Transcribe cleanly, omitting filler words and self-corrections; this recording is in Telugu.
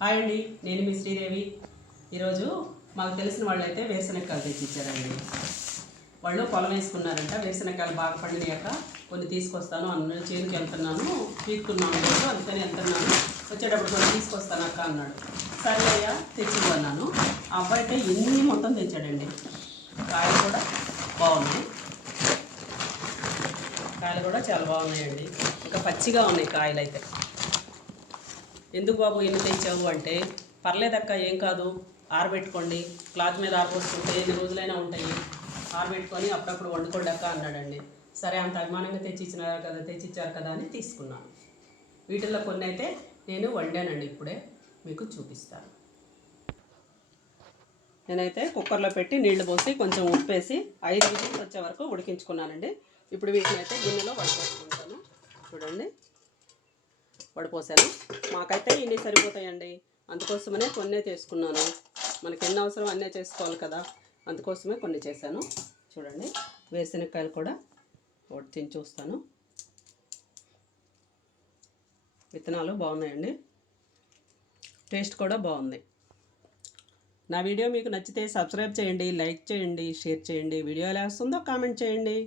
హాయ్ అండి, నేను మీ శ్రీదేవి. ఈరోజు మాకు తెలిసిన వాళ్ళు అయితే వేరుశనక్కాయలు తెచ్చిచ్చారండి. వాళ్ళు పొలం వేసుకున్నారంట. వేరుశనక్కాయలు బాగా పండినాక కొన్ని తీసుకొస్తాను అన్న చేనుకి వెళ్తున్నాను, పీక్కున్నాను రోజు, అందుకని వెళ్తున్నాను, వచ్చేటప్పుడు కొన్ని తీసుకొస్తాను అక్క అన్నాడు. సరే అయ్యా తెచ్చింది అన్నాను. ఆ అబ్బాయి అయితే ఎన్ని మొత్తం తెచ్చాడండి. కాయలు కూడా బాగున్నాయి, కాయలు కూడా చాలా బాగున్నాయండి. ఇంకా పచ్చిగా ఉన్నాయి కాయలు అయితే. ఎందుకు బాబు ఎన్ని తెచ్చావు అంటే, పర్లేదక్క ఏం కాదు, ఆరబెట్టుకోండి, క్లాత్ మీద ఆరబోసుకుంటే ఎన్ని రోజులైనా ఉంటాయి, ఆరబెట్టుకొని అప్పుడప్పుడు వండుకోండి అక్క అన్నాడండి. సరే అంత అభిమానంగా తెచ్చిచ్చారు కదా అని తీసుకున్నాను. వీటిల్లో కొన్ని అయితే నేను వండానండి, ఇప్పుడే మీకు చూపిస్తాను. నేనైతే కుక్కర్లో పెట్టి నీళ్లు పోసి కొంచెం ఉప్పేసి 5 విజిల్స్ వచ్చే వరకు ఉడికించుకున్నానండి. ఇప్పుడు వీటిని అయితే గిన్నెలో వడపోసుకుంటాను. చూడండి, వడపోసాను. మాకైతే ఇన్ని సరిపోతాయండి, అందుకోసమనే కొన్నే చేసుకున్నాను. మనకి ఎన్ని అవసరం అన్నీ చేసుకోవాలి కదా, అందుకోసమే కొన్ని చేశాను. చూడండి, వేరుశనక్కాయలు కూడా ఒకటి తిని చూస్తాను. విత్తనాలు బాగున్నాయండి, టేస్ట్ కూడా బాగుంది. నా వీడియో మీకు నచ్చితే సబ్స్క్రైబ్ చేయండి, లైక్ చేయండి, షేర్ చేయండి. వీడియో ఎలా వస్తుందో కామెంట్ చేయండి.